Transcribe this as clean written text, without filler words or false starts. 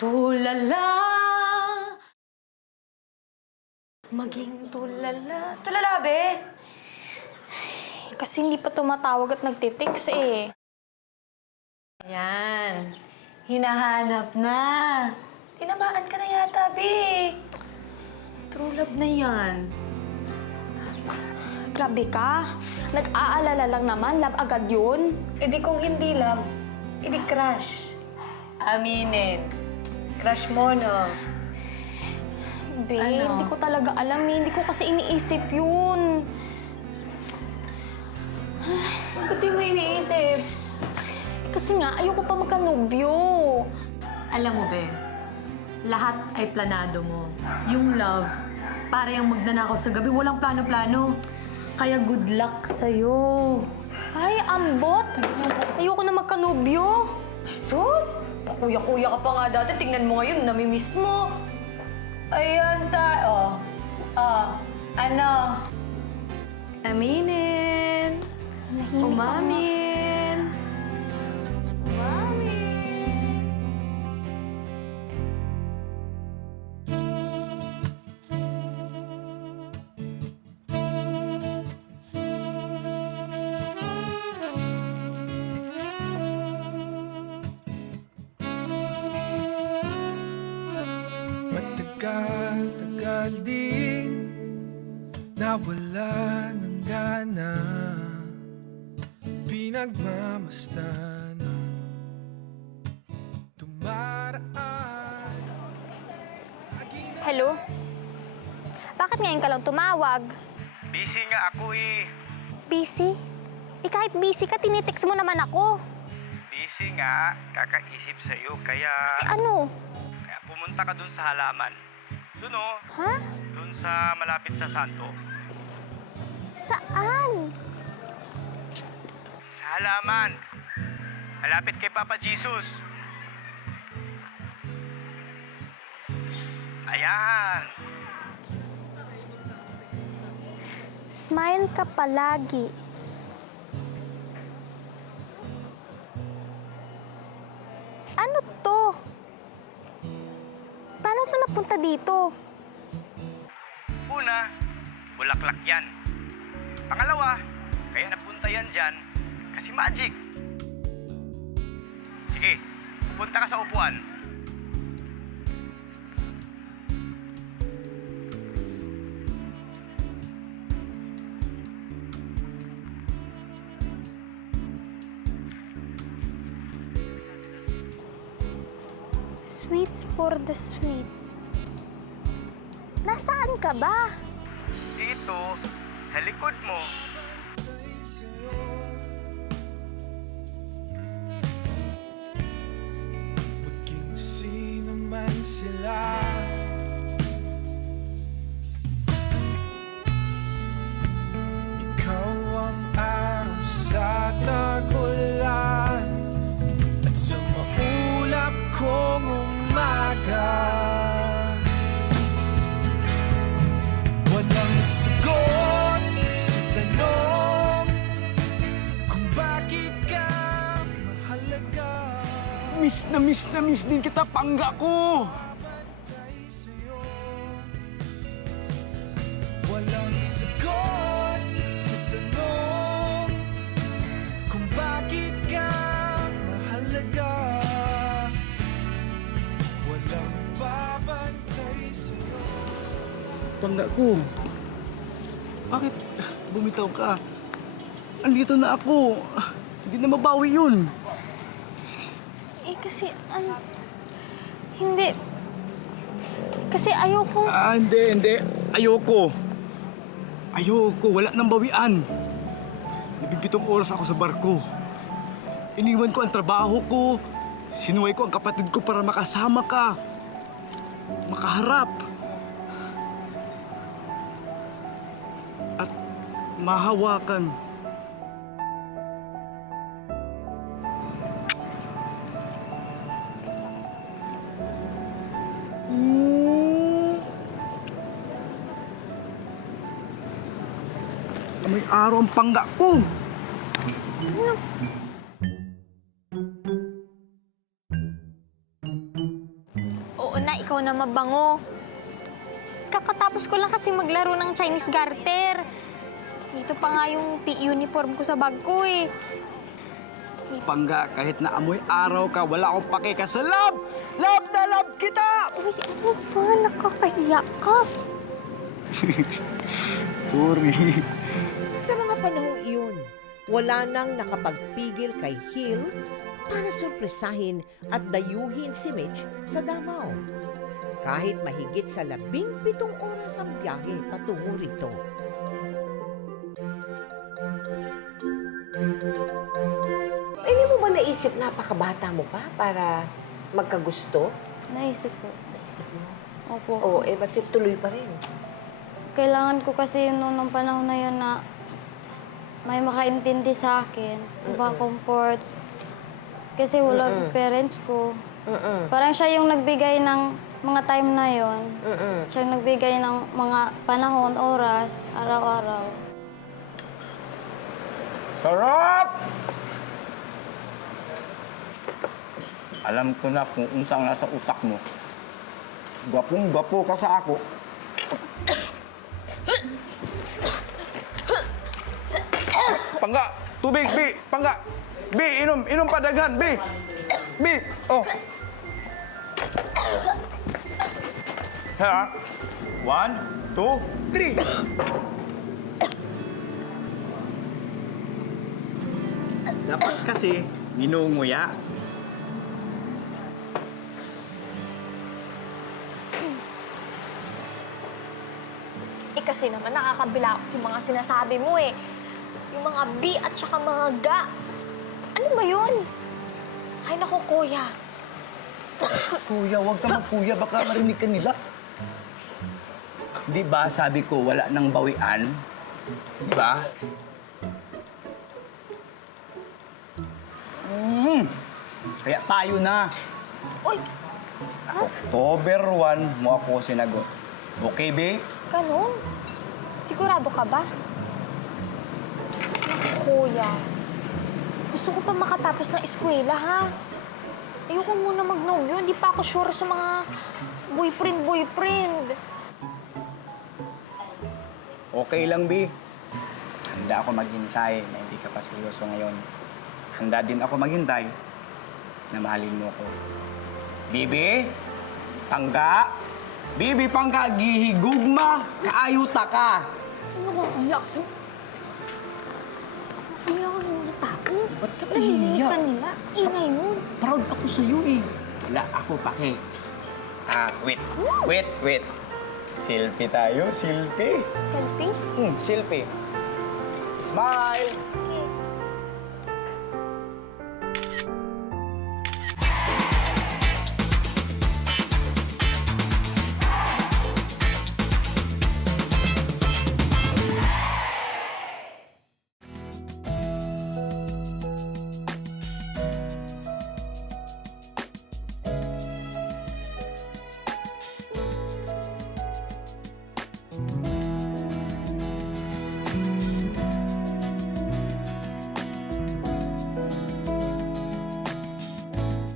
Tulala, maging tulala. Tulala, be? Kasi hindi pa tumatawag at nagtitext eh. Yan. Hinahanap na. Tinamaan ka na yata, be. True love na yan. Grabe ka. Nag-aalala lang naman, love agad yun. E di kung hindi love, e di crush. Aminin. Crush mo, no? Babe, Ano? hindi ko talaga alam eh. Hindi ko kasi iniisip yun. Ba't di mo iniisip? Kasi nga, ayoko pa magkanobyo. Alam mo, be, lahat ay planado mo. Yung love, para yung magnanakaw sa gabi, walang plano-plano. Kaya good luck sa'yo. Ay, ambot. Ayoko na magkanobyo. Jesus! Pakuya-kuya ka pa nga dati. Tingnan mo ngayon, namimiss mo. Ayan tayo. Ano? Aminin. Nahimik ako. Umamin. Umamin. Matagal-tagal din nawala ng gana, pinagmamasdan ng dumaraan. Hello? Bakit ngayon ka lang tumawag? Busy nga ako eh. Busy? Eh kahit busy ka, tinitext mo naman ako. Busy nga, kakaisip sa'yo. Kaya Ano? pumunta ka dun sa halaman. Dun oh, Ha? dun sa malapit sa Santo. Saan? Sa halaman. Malapit kay Papa Jesus. Ayan. Smile ka palagi. Ano to? Paano to napunta dito? Una, bulaklak yan. Pangalawa, kaya napunta yan dyan kasi magic. Sige, pupunta ka sa upuan. Sweets for the sweet. Nasaan ka ba? Dito, sa likod mo. Maging sino man sila, ikaw ang araw sa tag-ulan at sa maulap kong umaga. Walang sagot sa tanong kung bakit ka mahalaga. Miss na miss din kita, pangga ko! Babantay sa'yo. Walang sagot sa tanong kung bakit ka mahalaga. Walang babantay sa'yo. Pangga ko! Bakit bumitaw ka? Andito na ako. Hindi na mabawi yun. Eh kasi, hindi. Kasi ayoko. Hindi. Ayoko. Wala nang bawian. 17 oras ako sa barko. Iniwan ko ang trabaho ko. Sinuway ko ang kapatid ko para makasama ka. Makaharap. At mahawakan. May araw ang pangga ko. mabango. Kakatapos ko lang kasi maglaro ng Chinese garter. Dito pa nga yung uniform ko sa bag ko eh. Pangga, kahit na amoy araw ka, wala akong pakika sa love! Love na love kita! Uy, ano ba? Nakakahiya ka. Sorry. Sa mga panahong iyon, wala nang nakapagpigil kay Hill para sorpresahin at dayuhin si Mitch sa Davao. Kahit mahigit sa 17 oras ang biyahe patungo rito. Hindi mo ba naisip napakabata mo pa para magkagusto? Naisip po. Naisip mo? Opo. Oo, ba't tuloy pa rin? Kailangan ko kasi noon ng panahon na yun na may makaintindi sa akin, comfort. Kasi wala yung parents ko. Parang siya yung nagbigay ng mga time na yon. Siya yung nagbigay ng mga panahon, oras, araw-araw. Sarap! Alam ko na kung unsang nasa utak mo. Gwapong-gwapo ka sa ako. Pangga! Tubig, Bi! Pangga! Bi, inom! Inom pa daghan, Bi! Bi! Oh! Ha? 1, 2, 3! Dapat kasi, minunguya. Eh kasi naman nakakabilao yung mga sinasabi mo eh. Yung mga B at saka mga ga. Ano ba yun? Ay naku, kuya. Kuya, huwag ka magkuya, baka marinig ka nila. Di ba sabi ko wala nang bawian? Di ba? Kaya tayo na. Uy, October 1 mo ako sinagot. Okay, Bi? ganun? Sigurado ka ba? Kuya, gusto ko pa makatapos ng eskwela, ha? Ayoko muna magnobyo. Hindi pa ako sure sa mga boyfriend. Okay lang, Bi. Handa ako maghintay na hindi ka pa seryoso ngayon. Handa din ako maghintay na mahalin mo ko. Bibi? Pangga? Bibi, Pangga, gihigugma, kaayuta ka. Ano ba? Iyak sa... Iyak ka ng mga tao. Ba't ka Naliliit nahihiya? ka nila. Ingay mo. Proud ako sa'yo eh. Wala ako pake. Wait. Selfie tayo, selfie. Selfie? Selfie. Smile. Sige.